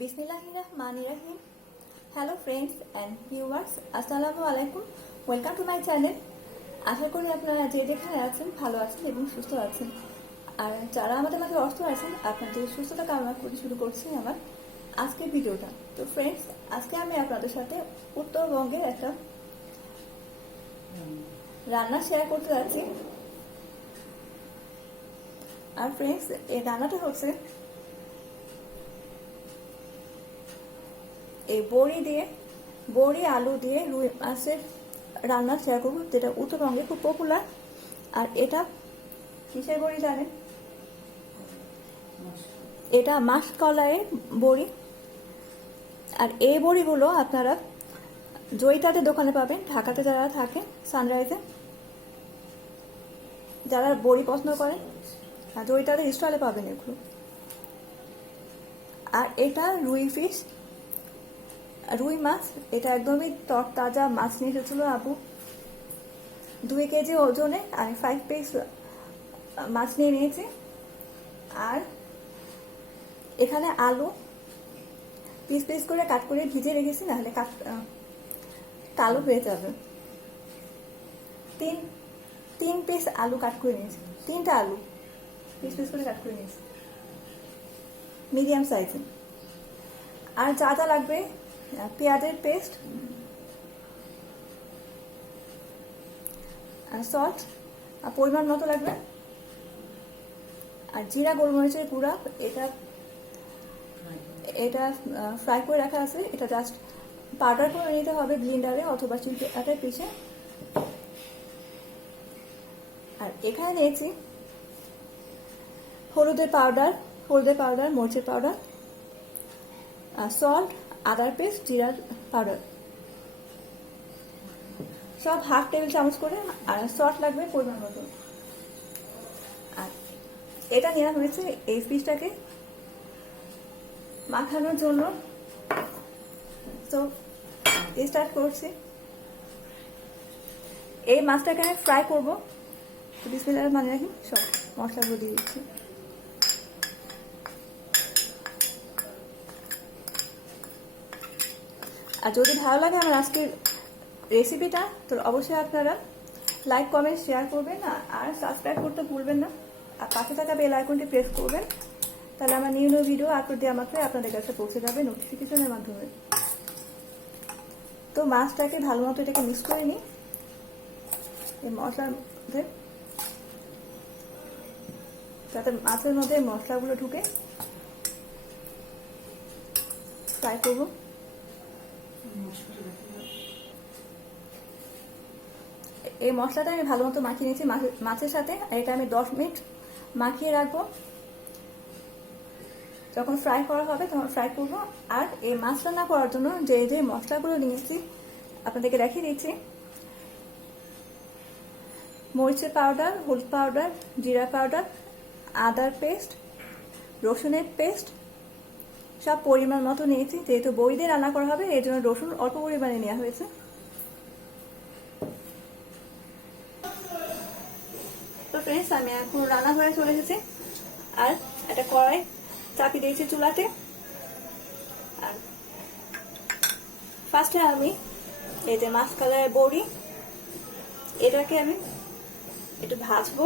बिस्मिल्लाहिर्रहमानिर्रहीम। Hello friends and viewers, আসসালামু আলাইকুম। Welcome to my channel. আশা করি আপনারা যে যেখানে আছেন ভালো আছেন এবং সুস্থ আছেন। আর যারা আমাদের মাঝে অসুস্থ আছেন আপনাদের সুস্থতা কামনা করে শুরু করছি আমার আজকের ভিডিওটা। তো ফ্রেন্ডস, আজকে আমি আপনাদের সাথে উত্তরবঙ্গের একটা রান্না শেয়ার করতে যাচ্ছি। আর ফ্রেন্ডস, এই রান্নাটা হচ্ছে এই বড়ি আলু দিয়ে রুই মাছের রান্না শেয়ার করবো, যেটা উত্তরবঙ্গে খুব পপুলার। আর এটা কিসের বড়ি জানেন? এটা মাসকলাইয়ের বড়ি। আর এই বড়িগুলো আপনারা জয়িতাদের দোকানে পাবেন, ঢাকাতে যারা থাকে সানরাইজে, যারা বড়ি পছন্দ করেন আর জয়িতাদের স্টলে পাবেন এগুলো। আর এটা রুই মাছ, এটা একদমই তরতাজা মাছ নিয়ে এসেছিল আবু। 2 কেজি ওজনে আমি 5 পিস মাছ নিয়ে নিয়েছি। আর এখানে আলু পিস পিস করে কাট করে ভিজিয়ে রেখেছি, নাহলে কালো হয়ে যাবে। 3 পিস আলু কাট করে নিয়েছি, 3টা আলু পিস পিস করে কাট করে নিয়েছি মিডিয়াম সাইজে। আর যা যা লাগবে, পেঁয়াজের পেস্ট, সল্ট পরিমাণ মতো লাগবে, আর জিরা গোলমরিচের গুঁড়া, এটা ফ্রাই করে রাখা আছে। এটা জাস্ট পাউডার করে নিতে হবে ব্লেন্ডারে অথবা শিলপাটায় পিষে। আর এখানে নিয়েছি হলুদের পাউডার, মরিচের পাউডার, সল্ট, আদার পেস্ট, জিরার পাউডার, সব হাফ টেবিল চামচ করে। আর সল্ট লাগবে পরিমাণ মতো। আর এটা নেওয়া হয়েছে এই ফিশটাকে মাখানোর জন্য। তো স্টার্ট করছি। এই মাছটাকে আমি ফ্রাই করবো। বিসমিল্লাহির রহমানির রহিম, সব মশলাগুলো দিয়ে দিচ্ছি। আর যদি ভালো লাগে আমার আজকের রেসিপিটা, তো অবশ্যই আপনারা লাইক, কমেন্ট, শেয়ার করবেন আর সাবস্ক্রাইব করতে ভুলবেন না। আর পাশে থাকা বেল আইকনটি প্রেস করবেন, তাহলে আমার নিউ ভিডিও আপলোড দেওয়া মাত্রই আপনাদের কাছে পৌঁছে যাবে নোটিফিকেশনের মাধ্যমে। তো মাছটাকে ভালো মতো এটাকে মিক্স করে নিই এই মশলার মধ্যে, যাতে মাছের মধ্যে মশলাগুলো ঢুকে। ফ্রাই করবো। এই মশলাটা আমি ভালো মতো মাখিয়ে নিয়েছি মাছের সাথে। এটা আমি 10 মিনিট মাখিয়ে রাখবো। যখন ফ্রাই করা হবে তখন ফ্রাই করবো। আর এই মাছ রান্না করার জন্য যে মশলাগুলো নিয়েছি আপনাদেরকে দেখিয়ে দিচ্ছি। মরিচের পাউডার, হলুদ পাউডার, জিরা পাউডার, আদার পেস্ট, রসুনের পেস্ট, সব পরিমাণ মতো নিয়েছি। যেহেতু বড়ি দিয়ে রান্না করা হবে এই জন্য রসুন অল্প পরিমাণে নেওয়া হয়েছে। তো ফ্রেন্ডস, আমি এখন রান্নাঘরে চলে এসেছি। আর একটা কড়াই চাপিয়ে দিয়েছি চুলাতে। আর ফার্স্টে আমি এই যে মাসকলাইয়ের বড়ি, এটাকে আমি একটু ভাজবো।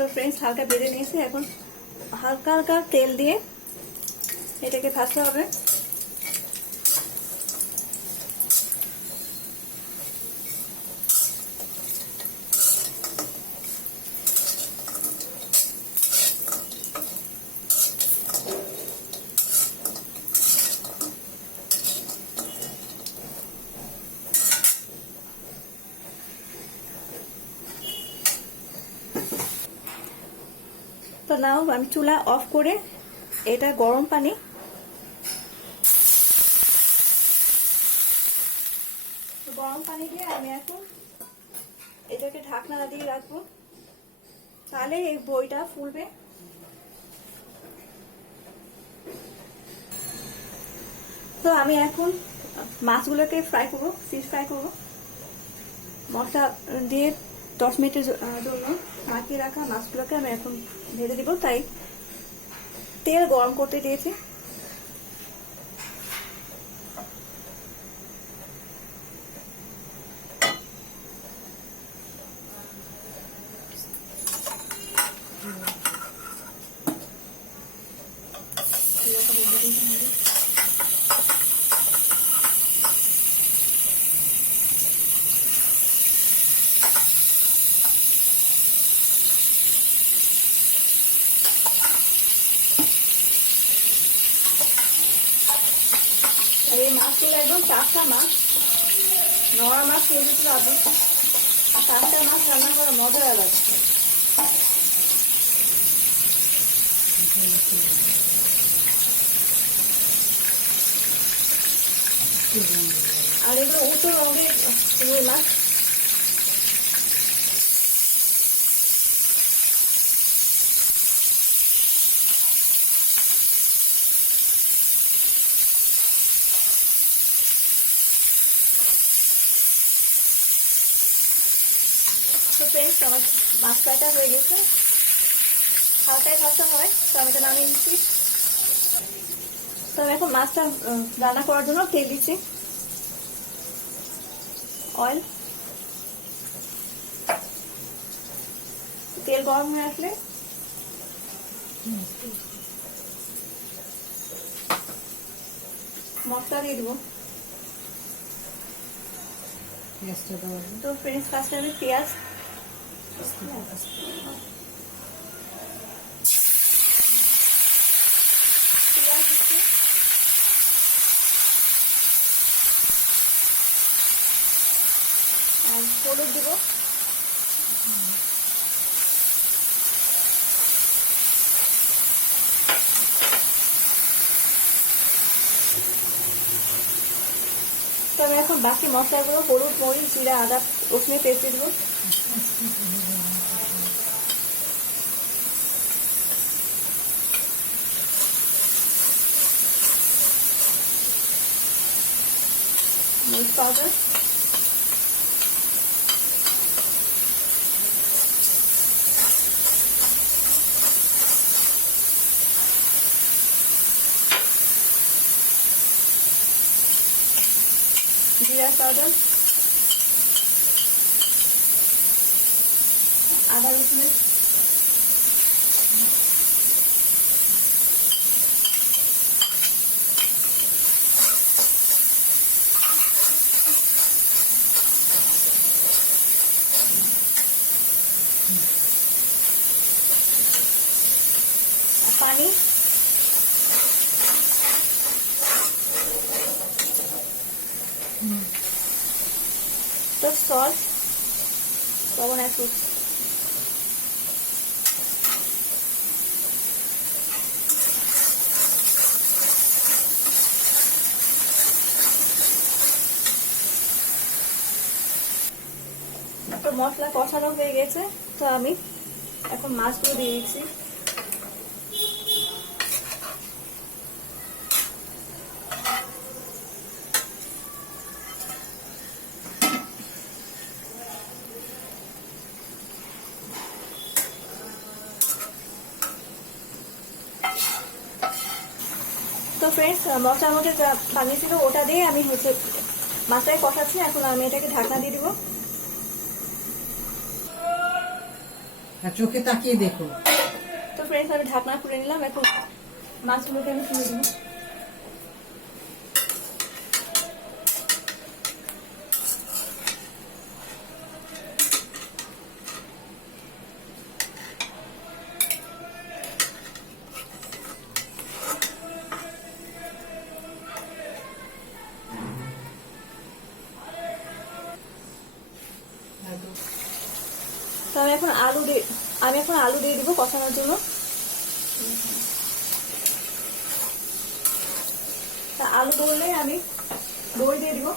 তো ফ্রেন্ডস, হালকা ভেজে নিয়েছি। এখন হালকা হালকা তেল দিয়ে এটাকে ভাজতে হবে। তো নাও আমি চুলা অফ করে এটা গরম পানি দিয়ে আমি এখন এটাকে ঢাকনা দিয়ে রাখবো। তাহলে এই বইটা ফুলবে। তো আমি এখন মাছগুলোকে ফ্রাই করবো, ফিশ ফ্রাই করবো। মশলা দিয়ে 10 মিনিটের জন্য মাখিয়ে রাখা মাছগুলোকে আমি এখন ভেজে দিব, তাই তেল গরম করতে দিয়েছি। আর এই মাছগুলো একদম টাটকা মাছ, নড়া মাছ খেয়ে দিচ্ছিল আপনি। টাটকা মাছ রান্না করা মজা আলাদা। আর এগুলো উত্তর রঙের রুই মাছ। তো ফ্রেন্ডস, আমার মাছ ফ্রাইটা হয়ে গেছে, হালকাই ভাজা হয়, তো আমি এটা নামিয়ে নিচ্ছি। তো আমি এখন মাছটা রান্না করার জন্য তেল দিচ্ছি, অয়েল। তেল গরম হয়ে আসলে মশলা দিয়ে দেবো। তো ফ্রেন্ডস, ফার্স্টে আমি পেঁয়াজ দিচ্ছি, আর হলুদ দিব। তো আমি এখন বাকি মশলাগুলো হলুদ, মরিচ, জিরা, আদা, রসুনের পেস্ট দিয়ে দেবো। মরিচ পাউডার, জিরা পাউডার, আদা রসুনের পানি, তো সল্ট, লবণ একটু। তো মশলা কষানো হয়ে গেছে, তো আমি এখন মাছগুলো দিয়ে দিচ্ছি। তো ফ্রেন্ডস, মশলার মধ্যে যা পানি ছিল ওটা দিয়ে আমি মাছটাকে কষাচ্ছি। এখন আমি এটাকে ঢাকনা দিয়ে দিব। চোখে তাকিয়ে দেখো। তো ফ্রেন্ডস, আমি ঢাকনা খুলে নিলাম। এখন মাছগুলোকে আমি তুলে দিব। তো আমি এখন আলু দিয়ে দিব কষানোর জন্য। তা আলু গললে আমি দই দিয়ে দিব।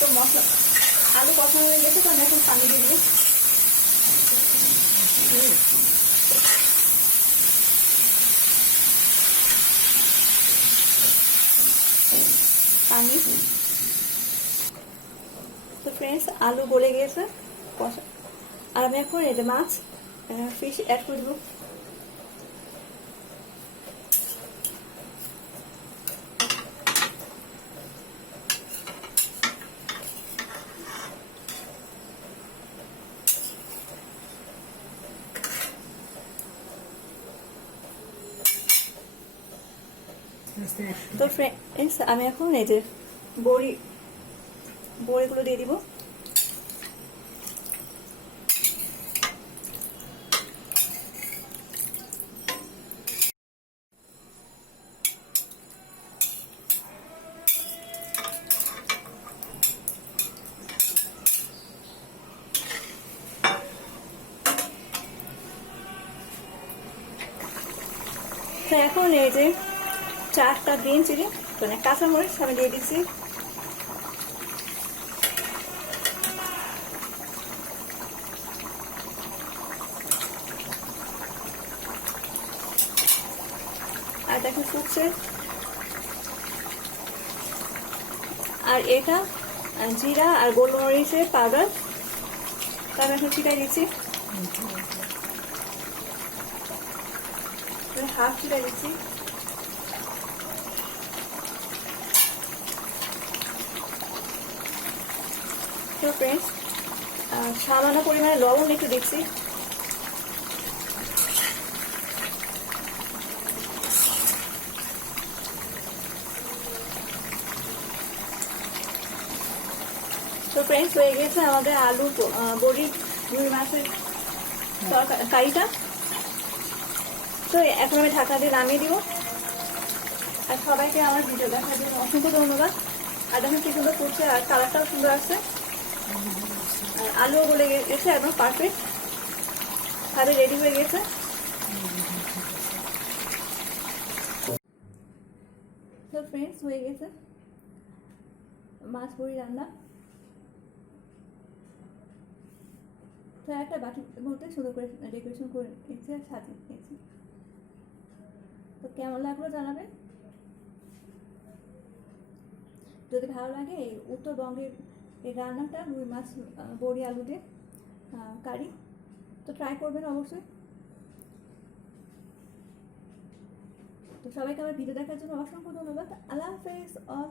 তো মশলা আলু কষানো হয়ে গেছে, তো আমি এখন পানি দিয়ে দিব। পানি তো ফ্রেন্ডস আলু গলে গিয়েছে কষা, আর আমি এখন এই যে মাছ ফিশ অ্যাড করে দেবো। তো ফ্রেন্ডস আমি এখন এই যে বড়িগুলো দিয়ে দিব। তো এখন এই যে 4টা গ্রিন চিলি মানে কাঁচামরিচ আমি দিয়ে দিচ্ছি। আর দেখুন ফুটছে। আর এটা জিরা আর গোলমরিচের পাউডার, তা আমি এখন ছিটাই দিচ্ছি, হাফ ছিটাই দিচ্ছি। তো ফ্রেন্ডস সামান্য পরিমাণে লবণ একটু দিচ্ছি। তো ফ্রেন্ডস হয়ে গেছে আমাদের আলু বড়ি রুই মাছের কারিটা। তো এখন আমি ঢাকা দিয়ে নামিয়ে দিব। আর সবাইকে আমার ভিডিও দেখার জন্য অসংখ্য ধন্যবাদ। আর দেখুন কি সুন্দর করছে, আর কালারটাও সুন্দর আসছে, আর আলুও গলে গেছে, একদম পারফেক্ট ভাবে রেডি হয়ে গেছে। তো ফ্রেন্ডস হয়ে গেছে মাছ বড়ি রান্না। তো একটা বাটির মধ্যে সুন্দর করে ডেকোরেশন করে নিয়েছি আর সাজিয়ে নিয়েছি। তো কেমন লাগলো জানাবেন। যদি ভালো লাগে এই উত্তরবঙ্গের এই রান্নাটা রুই মাছ বড়ি আলু দিয়ে কারি, তো ট্রাই করবেন অবশ্যই। তো সবাইকে আমার ভিডিও দেখার জন্য অসংখ্য ধন্যবাদ। আল্লাহ হাফেজ অল।